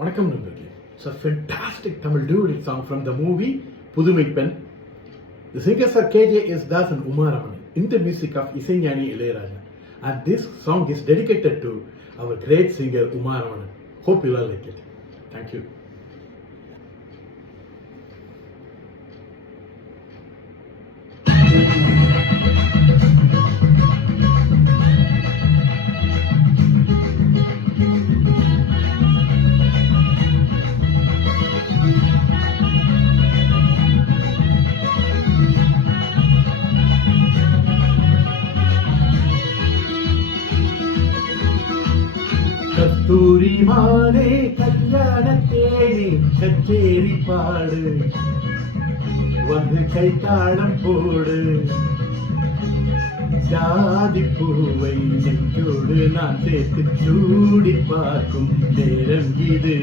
வணக்கம் நண்பர்களே. It's a fantastic Tamil duet song from the movie புதுமை பெண். The singers are KJ Yesdas and Uma Raman in the music of Isaignani Ilayaraja. And this song is dedicated to our great singer Uma Raman. Hope you all like it. Thank you. கஸ்தூரி மானே கல்யாண தேனே கச்சேரி பாடு, வந்து கைத்தாளம் போடு, ஜாதி பூவை நெஞ்சோடு நான் சேர்த்து சூடி பார்க்கும் நேரம் இது.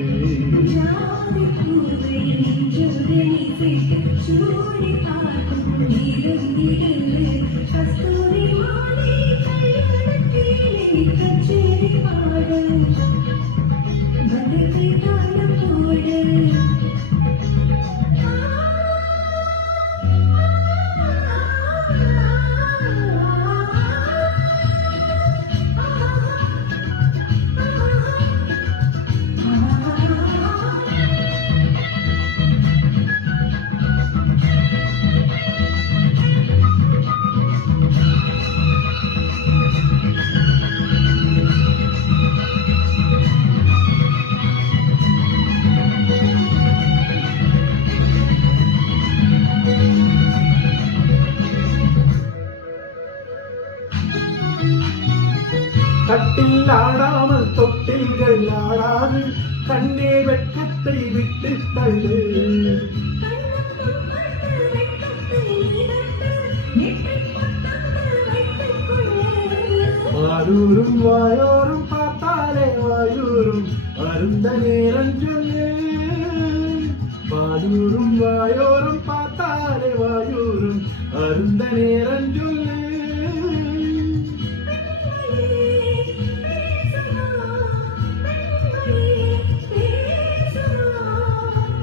கட்டில் ஆடாமல் தொட்டில்கள் ஆடாது, கண்ணே வெட்கத்தை விட்டு தள்ளு. வாயூரும் வாயோரும் பார்த்தாலே வாயூரும் அருந்த நேரம் சொல்லு. வாயூரும் வாயோரும் பார்த்தாலே வாயூரும் அருந்த நேரம் சொல்லு.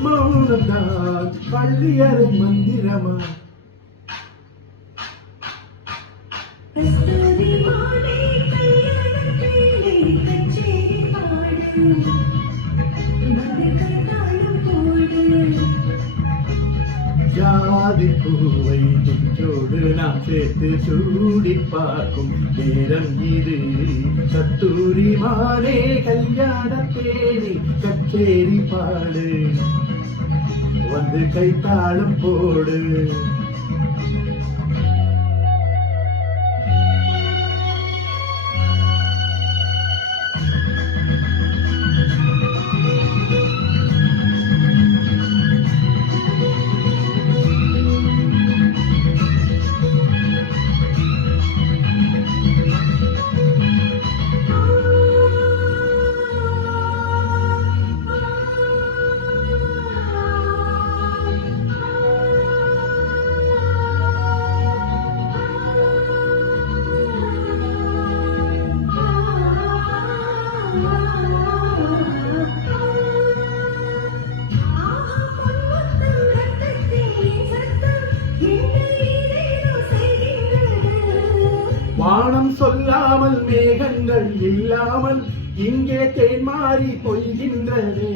மௌனம்தான் பள்ளியறை மந்திரமா. ஜாதி பூவை நெஞ்சோடு நாம் சேர்த்து சூடி பார்க்கும் நேரம் இது. கஸ்தூரி மானே கல்யாண தேனே கச்சேரி பாடு, வந்து கைத்தாளம் போடு. வானம் சொல்லாமல் மேகங்கள் இல்லாமல் இங்கே தேன் மாறி பொய்கின்றதே.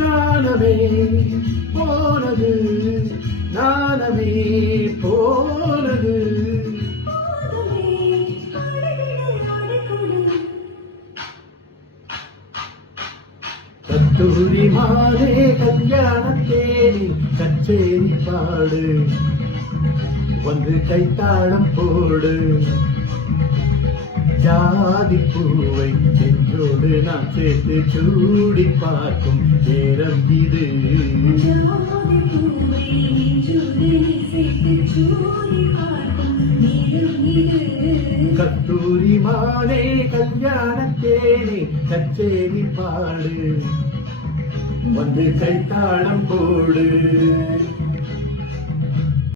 நானமே போனது, நானமே போனது. கஸ்தூரி மானே கல்யாண தேனே கச்சேரி பாடு, வந்து கைத்தாளம் போடு. ஜாதி பூவை நெஞ்சோடு நாம் சேர்த்து சூடி பார்க்கும் நேரம் இது. கஸ்தூரி மானே கல்யாண தேனே கச்சேரி பாடு, வந்து கைத்தாளம் போடு